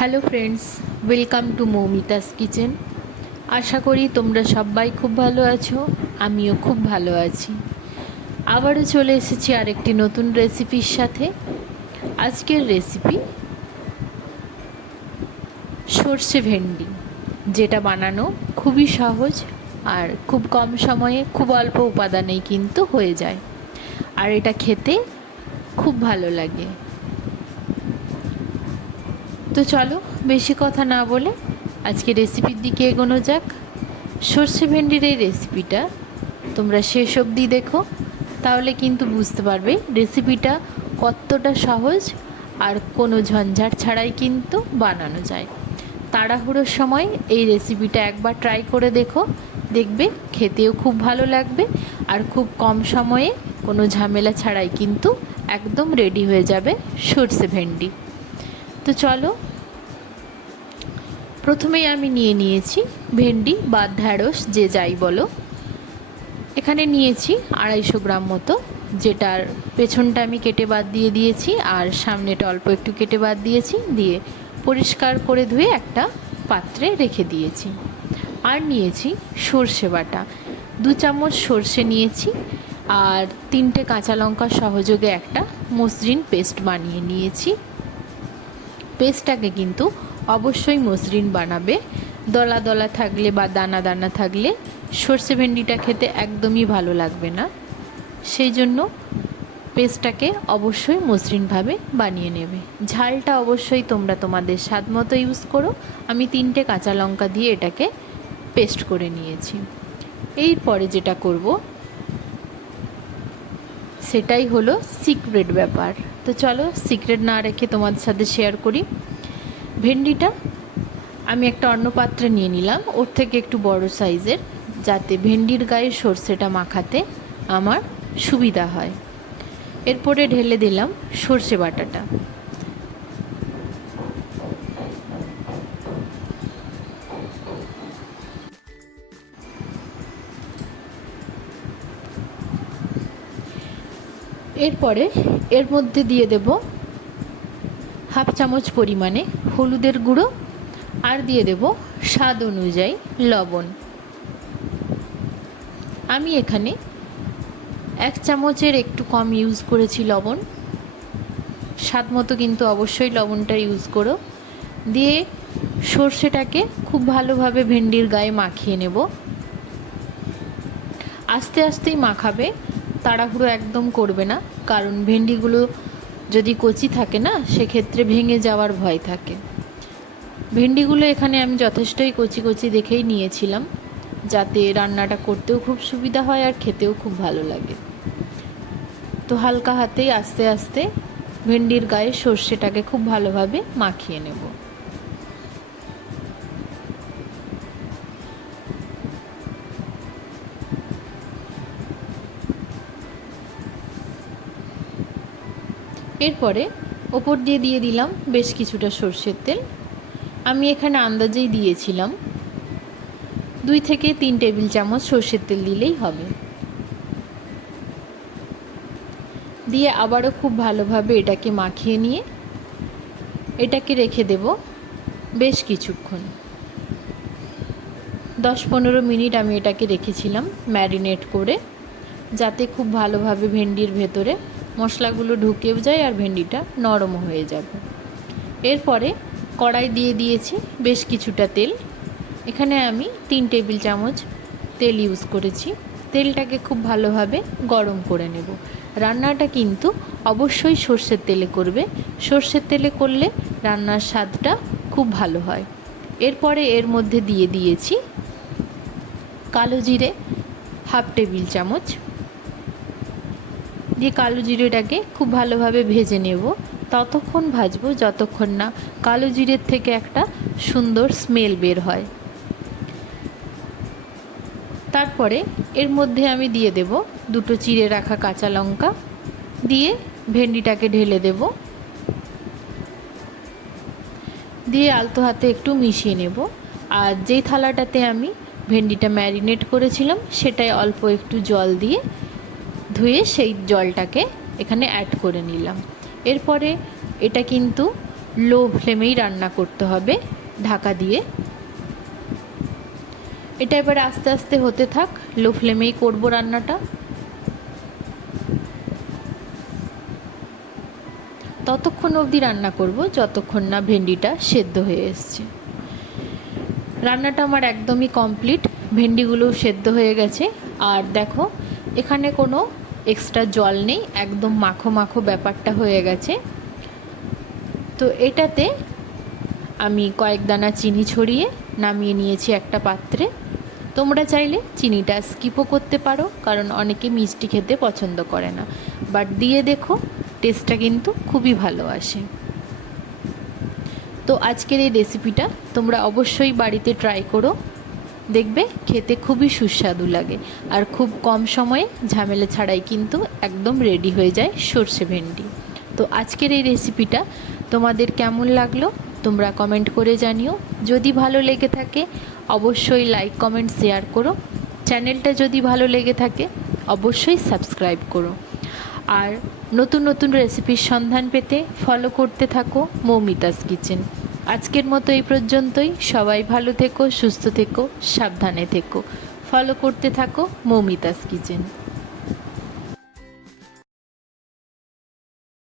Hello friends, welcome to Moumita's kitchen. আশা করি তোমরা সবাই খুব ভালো আছো, আমিও খুব ভালো আছি। আবারও চলে এসেছি আরেকটি নতুন রেসিপির সাথে। আজকের রেসিপি সর্ষে ভেন্ডি, যেটা বানানো খুবই সহজ আর খুব কম সময়ে খুব অল্প উপাদানেই কিন্তু হয়ে যায়, আর এটা খেতে খুব ভালো লাগে। তো চলো বেশি কথা না বলে আজকে রেসিপির দিকে এগোনো যাক। সর্ষে ভেন্ডির এই রেসিপিটা তোমরা শেষ অবধি দেখো, তাহলে কিন্তু বুঝতে পারবে রেসিপিটা কতটা সহজ আর কোনো ঝঞ্ঝাট ছাড়াই কিন্তু বানানো যায়। তাড়াহুড়োর সময় এই রেসিপিটা একবার ট্রাই করে দেখো, দেখবে খেতেও খুব ভালো লাগবে আর খুব কম সময়ে কোনো ঝামেলা ছাড়াই কিন্তু একদম রেডি হয়ে যাবে সর্ষে ভেন্ডি। তো চলো, প্রথমেই আমি নিয়েছি ভেন্ডি বা ঢ্যাঁড়স, যে যাই বলো। এখানে নিয়েছি 250 গ্রাম মতো, যেটার পেছনটা আমি কেটে বাদ দিয়ে দিয়েছি আর সামনেটা অল্প একটু কেটে বাদ দিয়েছি, দিয়ে পরিষ্কার করে ধুয়ে একটা পাত্রে রেখে দিয়েছি। আর নিয়েছি সর্ষে বাটা, 2 চামচ সর্ষে নিয়েছি, আর 3টে কাঁচা লঙ্কা সহযোগে একটা মসৃণ পেস্ট বানিয়ে নিয়েছি। পেস্টটাকে কিন্তু অবশ্যই মসৃণ বানাবে, দলা দলা থাকলে বা দানা দানা থাকলে সর্ষে ভেন্ডিটা খেতে একদমই ভালো লাগবে না। সেই জন্য পেস্টটাকে অবশ্যই মসৃণভাবে বানিয়ে নেবে। ঝালটা অবশ্যই তোমরা তোমাদের স্বাদ মতো ইউজ করো। আমি 3টে কাঁচা লঙ্কা দিয়ে এটাকে পেস্ট করে নিয়েছি। এরপরে যেটা করব সেটাই হলো সিক্রেট ব্যাপার। তো চলো, সিক্রেট না রেখে তোমাদের সাথে শেয়ার করি। ভেন্ডিটা আমি একটা অন্য পাত্রে নিয়ে নিলাম, ওর থেকে একটু বড় সাইজের, যাতে ভেন্ডির গায়ে সর্ষেটা মাখাতে আমার সুবিধা হয়। এরপরে ঢেলে দিলাম সর্ষে বাটাটা। এরপরে এর মধ্যে দিয়ে দেব হাফ চামচ পরিমাণে হলুদের গুঁড়ো, আর দিয়ে দেব স্বাদ অনুযায়ী লবণ। আমি এখানে 1 চামচের একটু কম ইউজ করেছি লবণ, স্বাদ মতো কিন্তু অবশ্যই লবণটা ইউজ করো। দিয়ে সর্ষেটাকে খুব ভালোভাবে ভেন্ডির গায়ে মাখিয়ে নেব। আস্তে আস্তেই মাখাবে, তাড়াহুড়ো একদম করবে না, কারণ ভেন্ডিগুলো যদি কচি থাকে না, সেক্ষেত্রে ভেঙে যাওয়ার ভয় থাকে। ভেন্ডিগুলো এখানে আমি যথেষ্টই কচি কচি দেখেই নিয়েছিলাম, যাতে রান্নাটা করতেও খুব সুবিধা হয় আর খেতেও খুব ভালো লাগে। তো হালকা হাতেই আস্তে আস্তে ভেন্ডির গায়ে সর্ষেটাকে খুব ভালোভাবে মাখিয়ে নেব। এরপরে ওপর দিয়ে দিলাম বেশ কিছুটা সর্ষের তেল। আমি এখানে আন্দাজেই দিয়েছিলাম 2 থেকে 3 টেবিল চামচ সর্ষের তেল দিলেই হবে। দিয়ে আবারও খুব ভালোভাবে এটাকে মাখিয়ে নিয়ে এটাকে রেখে দেব বেশ কিছুক্ষণ। 10-15 মিনিট আমি এটাকে রেখেছিলাম ম্যারিনেট করে, যাতে খুব ভালোভাবে ভেন্ডির ভেতরে মশলাগুলো ঢুকেও যায় আর ভেন্ডিটা নরম হয়ে যাবে। এরপরে কড়াই দিয়ে দিয়েছি বেশ কিছুটা তেল। এখানে আমি 3 টেবিল চামচ তেল ইউজ করেছি। তেলটাকে খুব ভালোভাবে গরম করে নেব। রান্নাটা কিন্তু অবশ্যই সর্ষের তেলে করবে, সর্ষের তেলে করলে রান্নার স্বাদটা খুব ভালো হয়। এরপরে এর মধ্যে দিয়ে দিয়েছি কালো জিরে হাফ টেবিল চামচ, দিয়ে কালো জিরেটাকে খুব ভালোভাবে ভেজে নেব। ততক্ষণ ভাজবো যতক্ষণ না কালো জিরের থেকে একটা সুন্দর স্মেল বের হয়। তারপরে এর মধ্যে আমি দিয়ে দেব 2টো চিড়ে রাখা কাঁচা লঙ্কা, দিয়ে ভেন্ডিটাকে ঢেলে দেব, দিয়ে আলতো হাতে একটু মিশিয়ে নেব। আর যেই থালাটাতে আমি ভেন্ডিটা ম্যারিনেট করেছিলাম, সেটায় অল্প একটু জল দিয়ে ধুয়ে সেই জলটাকে এখানে অ্যাড করে নিলাম। এরপরে এটা কিন্তু লো ফ্লেমেই রান্না করতে হবে ঢাকা দিয়ে। এটা এবারে আস্তে আস্তে হতে থাক, লো ফ্লেমেই করব রান্নাটা। ততক্ষণ অবধি রান্না করব যতক্ষণ না ভেন্ডিটা সেদ্ধ হয়ে এসছে। রান্নাটা আমার একদমই কমপ্লিট, ভেন্ডিগুলোও সেদ্ধ হয়ে গেছে। আর দেখো এখানে কোনো এক্সট্রা জল নেই, একদম মাখো মাখো ব্যাপারটা হয়ে গেছে। তো এটাতে আমি কয়েক দানা চিনি ছড়িয়ে নামিয়ে নিয়েছি একটা পাত্রে। তোমরা চাইলে চিনিটা স্কিপও করতে পারো, কারণ অনেকে মিষ্টি খেতে পছন্দ করে না, বাট দিয়ে দেখো টেস্টটা কিন্তু খুবই ভালো আসে। তো আজকের এই রেসিপিটা তোমরা অবশ্যই বাড়িতে ট্রাই করো, দেখবে খেতে খুবই সুস্বাদু লাগে। আর খুব কম সময়ে ঝামেলা ছাড়াই কিন্তু একদম রেডি হয়ে যায় সর্ষে ভেন্ডি। তো আজকের এই রেসিপিটা তোমাদের কেমন লাগলো তোমরা কমেন্ট করে জানিও। যদি ভালো লেগে থাকে অবশ্যই লাইক কমেন্ট শেয়ার করো। চ্যানেলটা যদি ভালো লেগে থাকে অবশ্যই সাবস্ক্রাইব করো। আর নতুন নতুন রেসিপির সন্ধান পেতে ফলো করতে থাকো মৌমিতাস কিচেন। আজকের মতো এই পর্যন্তই। সবাই ভালো থেকো, সুস্থ থেকো, সাবধানে থেকো। ফলো করতে থাকো মৌমিতাস কিচেন।